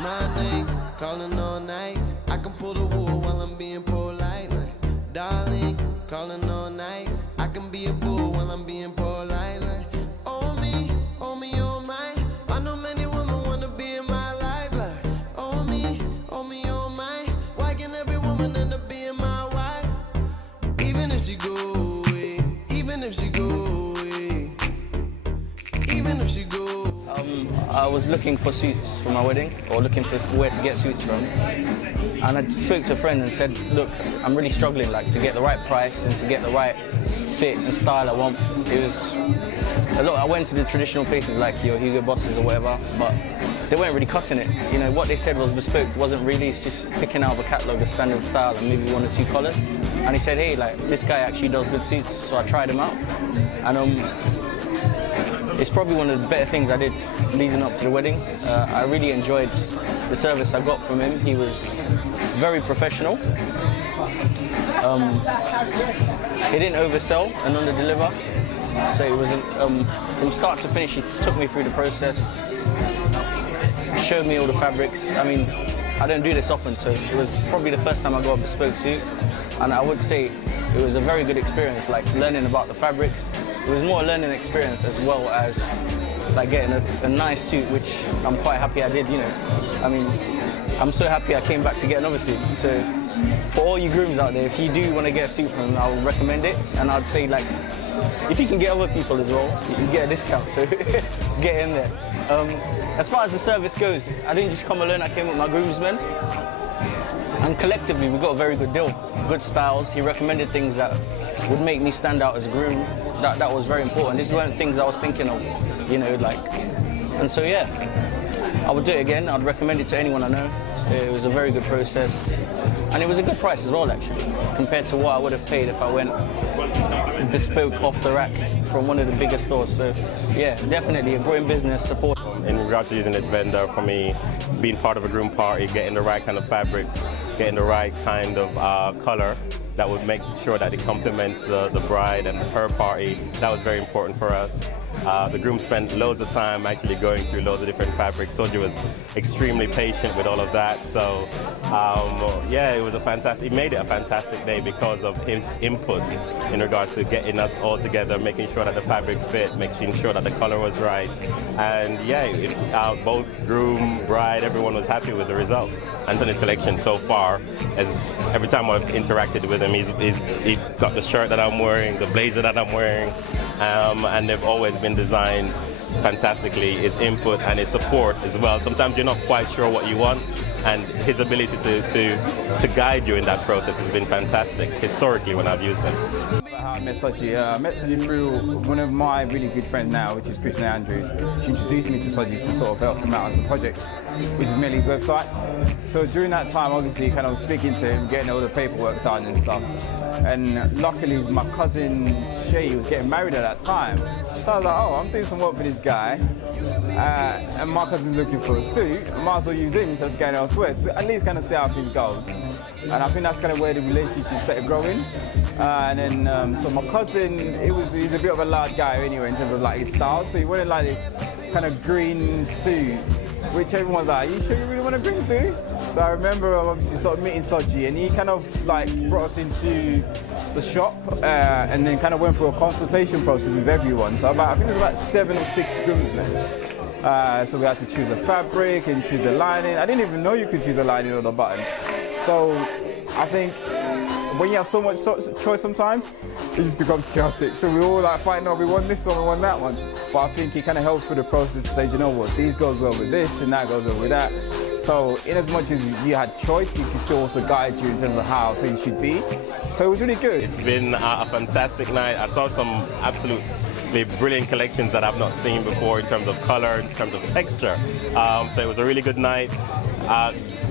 My name, calling all night. I can pull the wool while I'm being polite. Like, darling, calling all night. I can be a bull while I'm being polite. Like, oh me, oh my. I know many women wanna be in my life. Like, oh me, oh my. Why can't every woman end up being my wife? Even if she go away, even if she go away, even if she go. I was looking for suits for my wedding, or looking for where to get suits from. And I spoke to a friend and said, look, I'm really struggling like to get the right price and to get the right fit and style I want. It was a lot. I went to the traditional places like your Hugo Bosses or whatever, but they weren't really cutting it. You know, what they said was bespoke wasn't really, it's just picking out of a catalogue a standard style and maybe one or two colours. And he said, hey, like, this guy actually does good suits, so I tried him out. And it's probably one of the better things I did leading up to the wedding. I really enjoyed the service I got from him. He was very professional. He didn't oversell and under-deliver. So it was from start to finish, he took me through the process, showed me all the fabrics. I mean, I don't do this often, so it was probably the first time I got a bespoke suit. And I would say it was a very good experience, like learning about the fabrics. It was more a learning experience as well as like getting a nice suit, which I'm quite happy I did, you know. I mean, I'm so happy I came back to get another suit. So for all you grooms out there, if you do want to get a suit from him, I would recommend it. And I'd say, like, if you can get other people as well, you can get a discount, so get in there. As far as the service goes, I didn't just come alone, I came with my groomsmen. And collectively, we got a very good deal, good styles. He recommended things that would make me stand out as a groom. That was very important. These weren't things I was thinking of, you know, like. And so, yeah, I would do it again. I'd recommend it to anyone I know. It was a very good process. And it was a good price as well, actually, compared to what I would have paid if I went bespoke off the rack from one of the bigger stores. So, yeah, definitely a growing business, support. In regards to using this vendor, for me, being part of a groom party, getting the right kind of fabric, getting the right kind of color that would make sure that it complements the bride and her party, that was very important for us. The groom spent loads of time actually going through loads of different fabrics. Soji was extremely patient with all of that. So yeah, it was a fantastic, it made it a fantastic day because of his input in regards to getting us all together, making sure that the fabric fit, making sure that the color was right. And yeah, both groom, bride, everyone was happy with the result. Anthony's collection so far, as every time I've interacted with him, he's got the shirt that I'm wearing, the blazer that I'm wearing, and they've always been designed fantastically. His input and his support as well. Sometimes you're not quite sure what you want, and his ability to guide you in that process has been fantastic, historically, when I've used him. How I met Subbie. I met Subbie through one of my really good friends now, which is Christian Andrews. She introduced me to Subbie to sort of help him out on some projects, which is mainly his website. So during that time, obviously, kind of speaking to him, getting all the paperwork done and stuff. And luckily, my cousin Shay was getting married at that time. So I was like, oh, I'm doing some work for this guy. And my cousin's looking for a suit. I might as well use him instead of going elsewhere. So at least kind of see how things goes. And I think that's kind of where the relationship started growing. And then, so my cousin, he's a bit of a loud guy anyway in terms of like his style. So he wanted like this kind of green suit, which everyone's like, are you sure you really want a green suit? So I remember obviously sort of meeting Subbie, and he kind of like brought us into the shop and then kind of went through a consultation process with everyone. So I think there's about 7 or 6 groomsmen. So we had to choose a fabric and choose the lining. I didn't even know you could choose a lining or the buttons. So I think when you have so much choice sometimes, it just becomes chaotic. So we all like fighting, no, we want this one, we want that one. But I think it kind of helps through the process to say, you know what, these goes well with this and that goes well with that. So in as much as you had choice, he can still also guide you in terms of how things should be. So it was really good. It's been a fantastic night. I saw some absolutely brilliant collections that I've not seen before in terms of color, in terms of texture. So it was a really good night.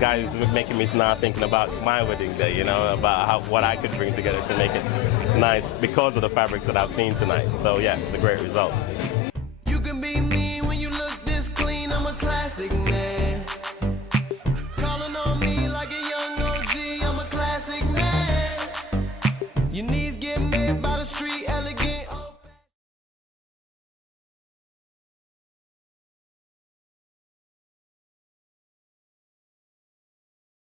Guys, making me now thinking about my wedding day, you know, about what I could bring together to make it nice because of the fabrics that I've seen tonight. So yeah, it's a great result. You can be me when you look this clean. I'm a classic.